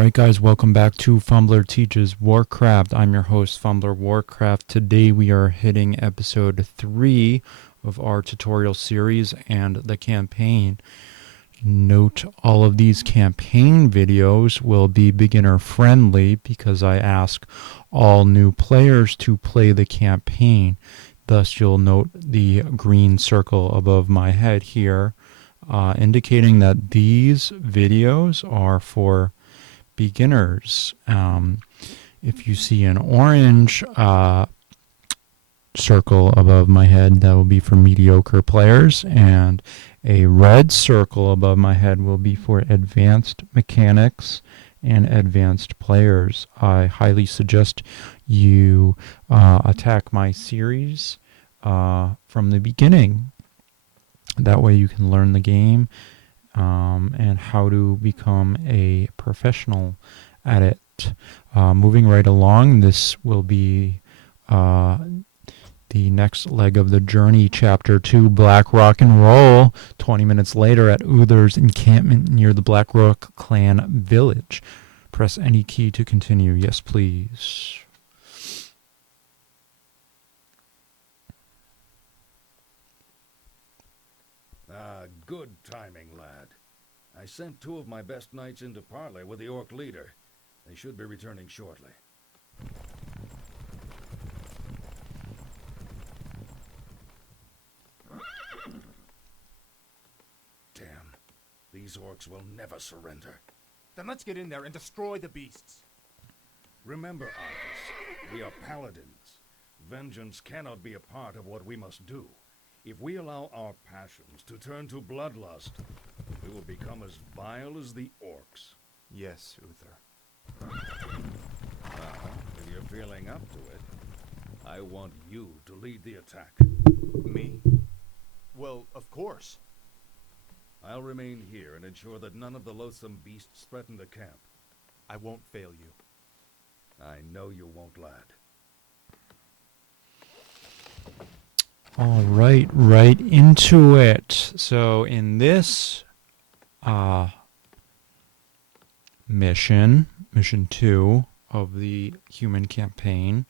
Alright guys, welcome back to Fumbler Teaches Warcraft. I'm your host, Fumbler Warcraft. Today we are hitting episode 3 of our tutorial series and the campaign. Note all of these campaign videos will be beginner friendly because I ask all new players to play the campaign. Thus you'll note the green circle above my head here, indicating that these videos are for beginners. If you see an orange circle above my head, that will be for mediocre players, and a red circle above my head will be for advanced mechanics and advanced players. I highly suggest you attack my series from the beginning. That way you can learn the game and how to become a professional at it. Moving right along, this will be the next leg of the journey, Chapter 2, Black Rock and Roll. 20 minutes later at Uther's encampment near the Black Rock clan village. Press any key to continue. Yes, please. Good timing, lad. I sent 2 of my best knights into parley with the orc leader. They should be returning shortly. Damn. These orcs will never surrender. Then let's get in there and destroy the beasts. Remember, Arthas, we are paladins. Vengeance cannot be a part of what we must do. If we allow our passions to turn to bloodlust, we will become as vile as the orcs. Yes, Uther. If you're feeling up to it, I want you to lead the attack. Me? Well, of course. I'll remain here and ensure that none of the loathsome beasts threaten the camp. I won't fail you. I know you won't, lad. All right into it. So in this mission 2 of the human campaign,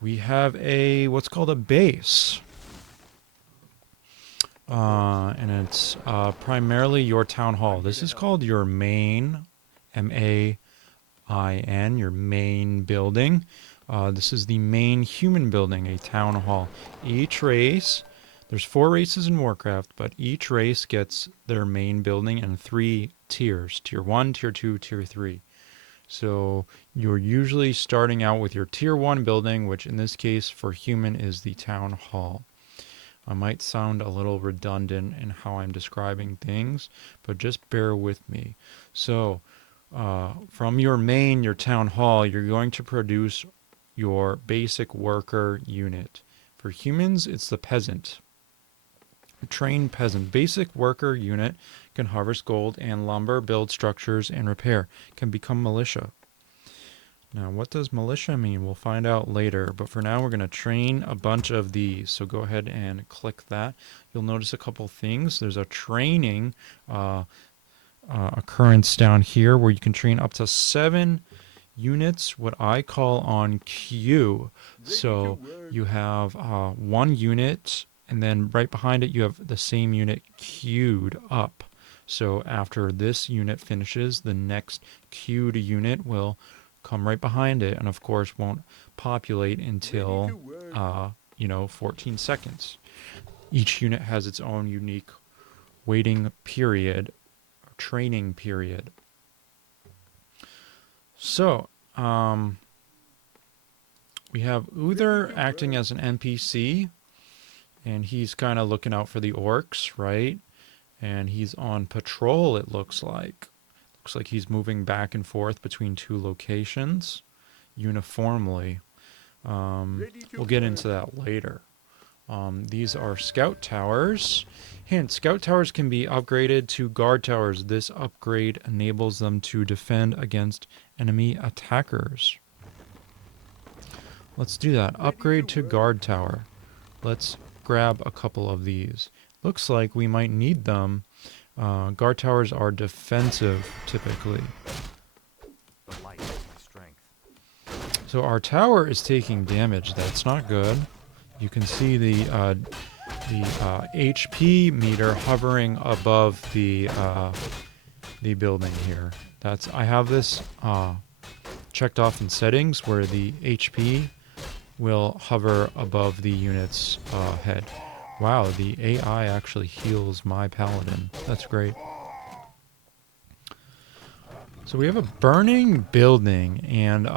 we have what's called a base. And it's primarily your town hall. This is called your main, M-A-I-N, your main building. This is the main human building, a town hall. Each race, there's 4 races in Warcraft, but each race gets their main building in 3 tiers. Tier 1, Tier 2, Tier 3. So you're usually starting out with your Tier 1 building, which in this case for human is the town hall. I might sound a little redundant in how I'm describing things, but just bear with me. So from your town hall, you're going to produce your basic worker unit. For humans, it's the peasant. A trained peasant. Basic worker unit can harvest gold and lumber, build structures, and repair. Can become militia. Now, what does militia mean? We'll find out later, but for now we're going to train a bunch of these. So go ahead and click that. You'll notice a couple things. There's a training occurrence down here where you can train up to 7 units, what I call on queue. So you have 1 unit, and then right behind it you have the same unit queued up. So after this unit finishes, the next queued unit will come right behind it, and of course won't populate until 14 seconds. Each unit has its own unique waiting period, training period. So, we have Uther acting as an NPC, and he's kind of looking out for the orcs, right? And he's on patrol, it looks like. Looks like he's moving back and forth between 2 locations uniformly. We'll get into that later. These are scout towers. Hint, scout towers can be upgraded to guard towers. This upgrade enables them to defend against enemy attackers. Let's do that. Upgrade to guard tower. Let's grab a couple of these. Looks like we might need them. Guard towers are defensive, typically. So our tower is taking damage. That's not good. You can see the HP meter hovering above the building here. I have this checked off in settings where the HP will hover above the unit's head. Wow, the AI actually heals my paladin. That's great. So we have a burning building, and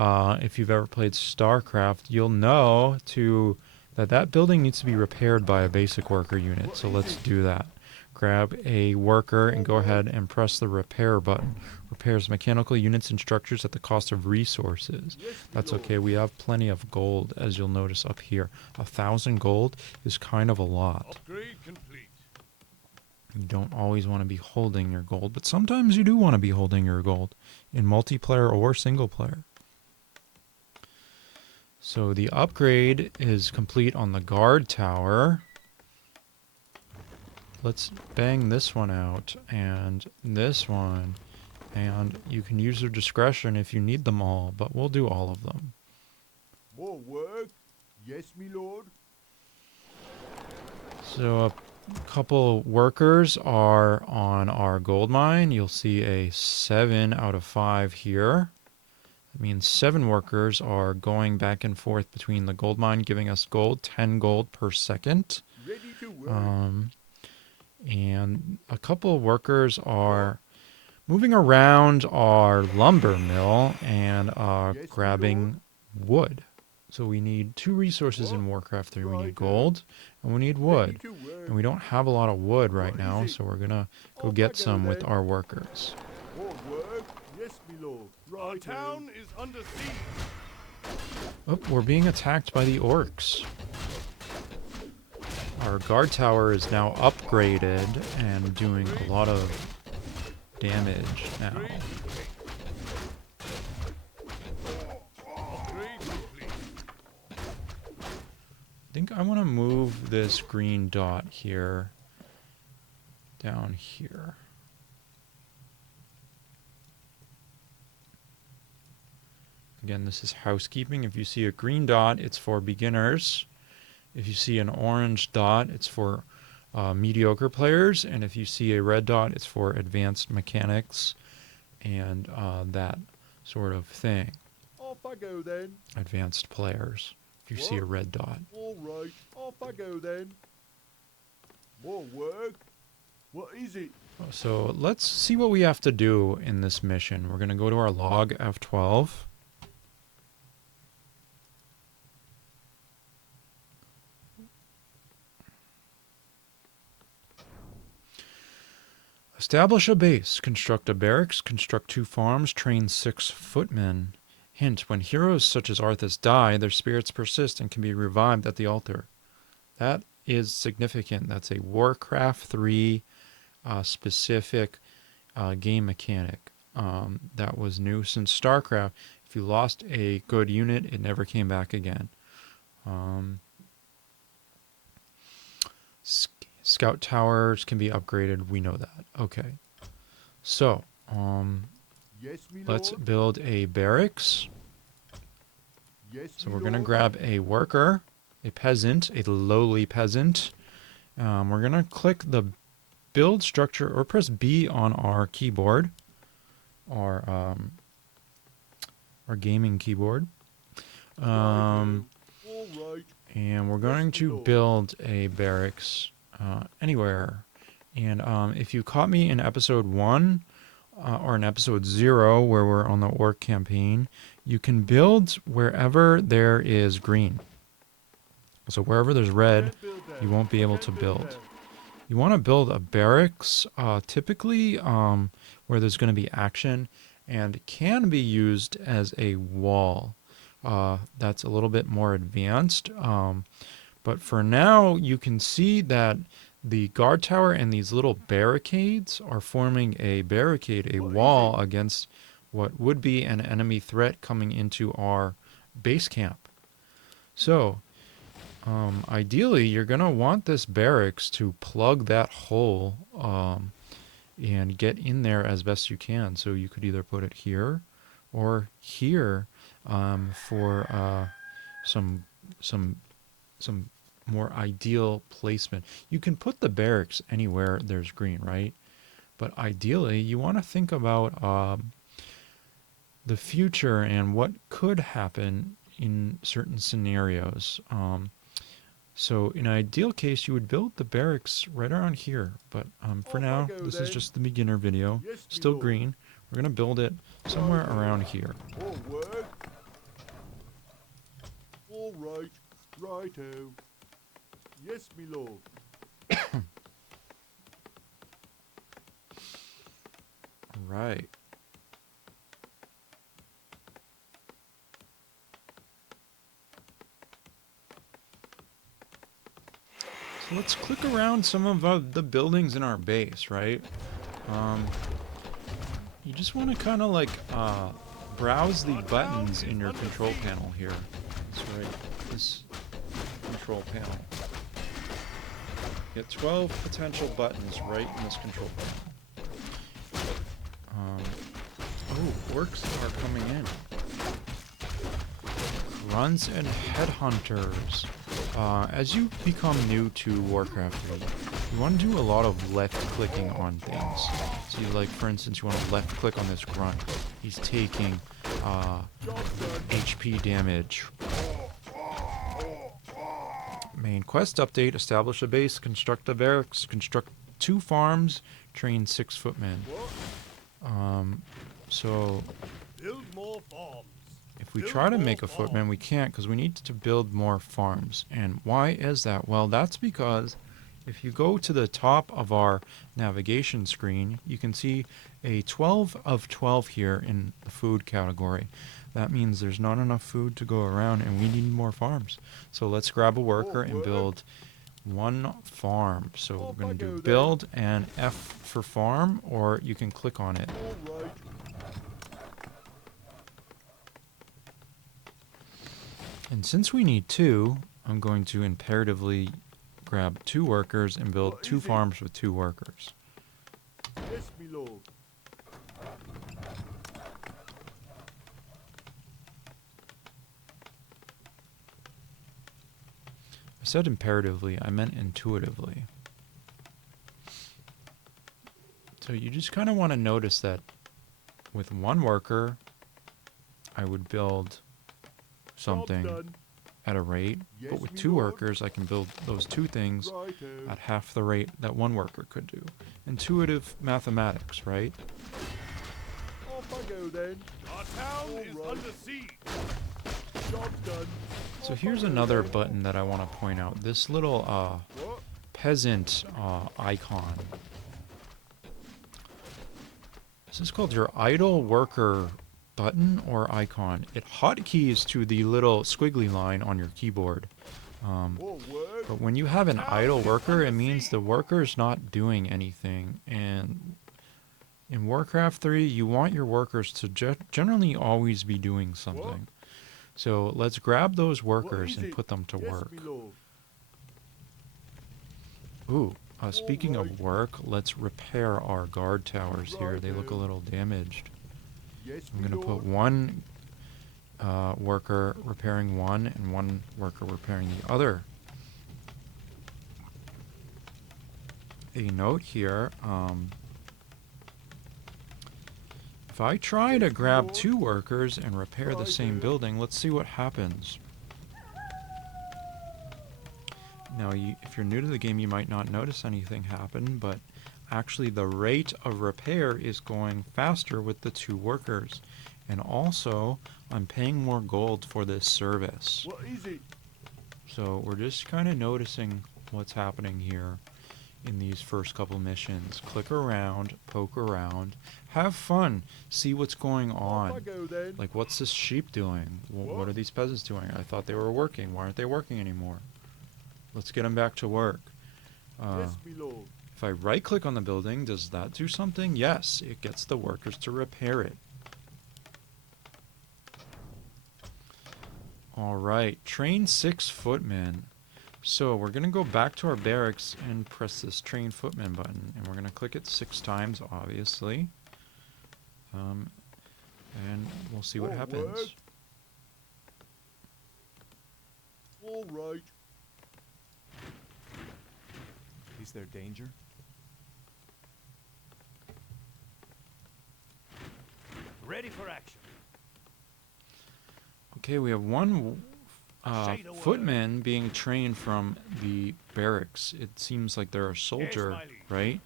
if you've ever played StarCraft, you'll know that building needs to be repaired by a basic worker unit. So let's do that. Grab a worker and go ahead and press the repair button. Repairs mechanical units and structures at the cost of resources. That's okay. We have plenty of gold, as you'll notice up here. 1,000 gold is kind of a lot. Upgrade complete. You don't always want to be holding your gold, but sometimes you do want to be holding your gold in multiplayer or single player. So the upgrade is complete on the guard tower. Let's bang this one out and this one, and you can use your discretion if you need them all, but we'll do all of them. More work? Yes, me lord. So a couple workers are on our gold mine. You'll see a 7 out of 5 here. That means 7 workers are going back and forth between the gold mine, giving us gold, 10 gold per second. Ready to work. And a couple of workers are moving around our lumber mill and grabbing wood. So we need 2 resources in Warcraft 3. We need gold and we need wood. And we don't have a lot of wood right now, so we're going to go get some with our workers. More work? Yes, me lord. Our town is under siege. Oh, we're being attacked by the orcs. Our guard tower is now upgraded and doing a lot of damage now. I think I want to move this green dot here down here. Again, this is housekeeping. If you see a green dot, it's for beginners. If you see an orange dot, it's for mediocre players. And if you see a red dot, it's for advanced mechanics and that sort of thing. Off I go then. Advanced players. If you see a red dot. All right, off I go then. More work? What is it? So let's see what we have to do in this mission. We're going to go to our log F12. Establish a base, construct a barracks, construct 2 farms, train 6 footmen. Hint, when heroes such as Arthas die, their spirits persist and can be revived at the altar. That is significant. That's a Warcraft 3 specific game mechanic that was new since StarCraft. If you lost a good unit, it never came back again. Scout towers can be upgraded. We know that. Okay. So, Yes, me let's lord. build a barracks. Yes, So me we're going to lord. grab a worker, a peasant, a lowly peasant. We're going to click the build structure or press B on our keyboard, our gaming keyboard. All right. And we're going to build a barracks anywhere. And if you caught me in episode 1 or in episode 0 where we're on the orc campaign, you can build wherever there is green. So wherever there's red, you won't be able to build. You want to build a barracks typically where there's going to be action and can be used as a wall. That's a little bit more advanced. But for now, you can see that the guard tower and these little barricades are forming a barricade, a wall against what would be an enemy threat coming into our base camp. So, ideally, you're going to want this barracks to plug that hole and get in there as best you can. So you could either put it here or here for some some some more ideal placement. You can put the barracks anywhere there's green, right? But ideally, you want to think about the future and what could happen in certain scenarios. So in an ideal case, you would build the barracks right around here. But for Off I now, go this is then. just the beginner video. Yes, me Still lord. green. We're going to build it somewhere around here. More work. All right. Righto. Yes, me lord. Right. So let's click around some of the buildings in our base, right? You just want to kind of like browse the buttons in your control panel here. That's right, this control panel. You get 12 potential buttons right in this control panel. Oh, orcs are coming in. Runs and headhunters. As you become new to Warcraft 3, you want to do a lot of left clicking on things. So you, like, for instance, you want to left click on this grunt. He's taking HP damage. Main quest update: establish a base, construct a barracks, construct 2 farms, train 6 footmen. So Build more farms. if we try to make a footman, we can't because we need to build more farms. And why is that? Well, that's because if you go to the top of our navigation screen, you can see a 12 of 12 here in the food category. That means there's not enough food to go around and we need more farms. So let's grab a worker and build 1 farm. So we're going to do build and F for farm, or you can click on it. All right. And since we need 2, I'm going to imperatively grab 2 workers and build 2 farms with 2 workers. Yes, me lord. I said imperatively, I meant intuitively. So you just kind of want to notice that with 1 worker, I would build something at a rate, but with 2 workers, I can build those 2 things at half the rate that 1 worker could do. Intuitive mathematics, right? Off I go then. Our town is under siege. Job done. So here's another button that I want to point out. This little What? peasant icon. This is called your idle worker button or icon. It hotkeys to the little squiggly line on your keyboard. More work. But when you have an idle worker, it means the worker's not doing anything. And in Warcraft 3, you want your workers to generally always be doing something. So let's grab those workers and put them to work. Yes, me lord. Ooh, speaking of work, let's repair our guard towers here. They look a little damaged. Yes, I'm me going to put lord. 1 worker repairing 1 and 1 worker repairing the other. A note here, if I try to grab 2 workers and repair the same building, let's see what happens. Now, if you're new to the game, you might not notice anything happen, but actually the rate of repair is going faster with the 2 workers. And also, I'm paying more gold for this service. What is it? So we're just kind of noticing what's happening here in these first couple missions. Click around, poke around, have fun, see what's going Off I on. go then. Like, what's this sheep doing? What are these peasants doing? I thought they were working. Why aren't they working anymore? Let's get them back to work. Yes, me lord. If I right-click on the building, does that do something? Yes, it gets the workers to repair it. Alright, train 6 footmen. So we're going to go back to our barracks and press this train footman button. And we're going to click it 6 times, obviously. and we'll see what More happens. work. All right. Is there danger? Ready for action. Okay, we have one Say the word. footman being trained from the barracks. It seems like they're a soldier, my liege. right?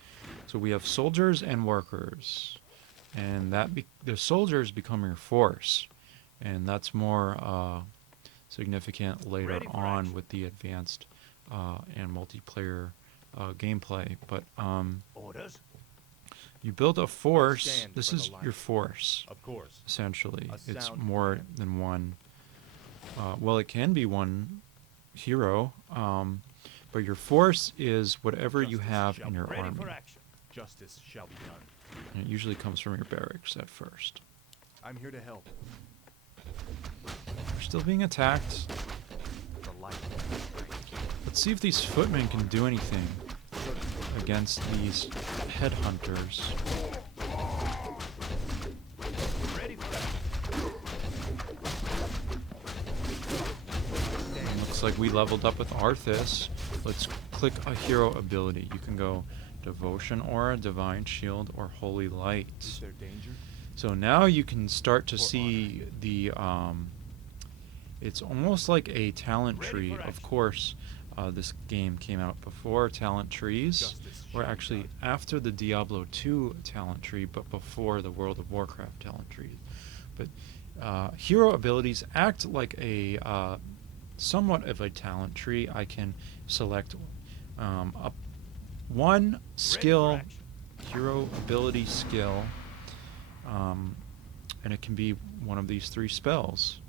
So we have soldiers and workers, and the soldiers become your force, and that's more significant later Ready for on action. with the advanced and multiplayer gameplay. But Orders. you build a force. stand This for the is light. your force. Of course. Essentially, A it's sound more plan. than one. Well, it can be one hero, but your force is whatever you Justice have shall in be your Ready army. for action. Justice shall be done. And it usually comes from your barracks at first. I'm here to help. We're still being attacked. The light. Let's see if these footmen can do anything against these headhunters. Ready for action. Looks like we leveled up with Arthas. Let's click a hero ability. You can go Devotion Aura, Divine Shield, or Holy Is Light. there danger? So now you can start to Or see the it's almost like a talent Ready tree. for Of action. course, this game came out before talent trees, Justice or shall be actually done. after the Diablo 2 talent tree, but before the World of Warcraft talent tree. But hero abilities act like a somewhat of a talent tree. I can select one skill, action. hero ability skill, and it can be one of these 3 spells.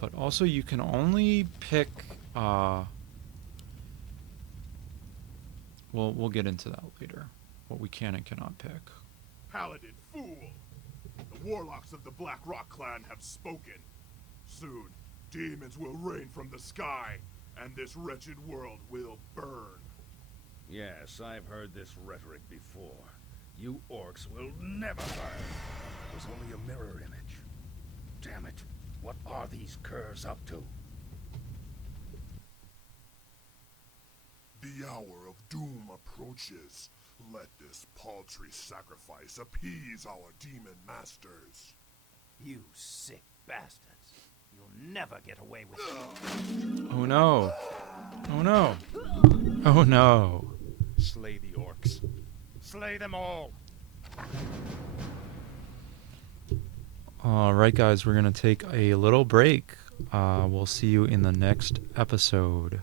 But also you can only pick we'll get into that later, what we can and cannot pick. Paladin fool! The warlocks of the Black Rock clan have spoken. Soon, demons will rain from the sky, and this wretched world will burn. Yes, I've heard this rhetoric before. You orcs will never burn. It was only a mirror image. Damn it. What are these curs up to? The hour of doom approaches. Let this paltry sacrifice appease our demon masters. You sick bastards. You'll never get away with it. Oh no. Oh no. Oh no. Slay the orcs. Slay them all. Alright guys, we're going to take a little break. We'll see you in the next episode.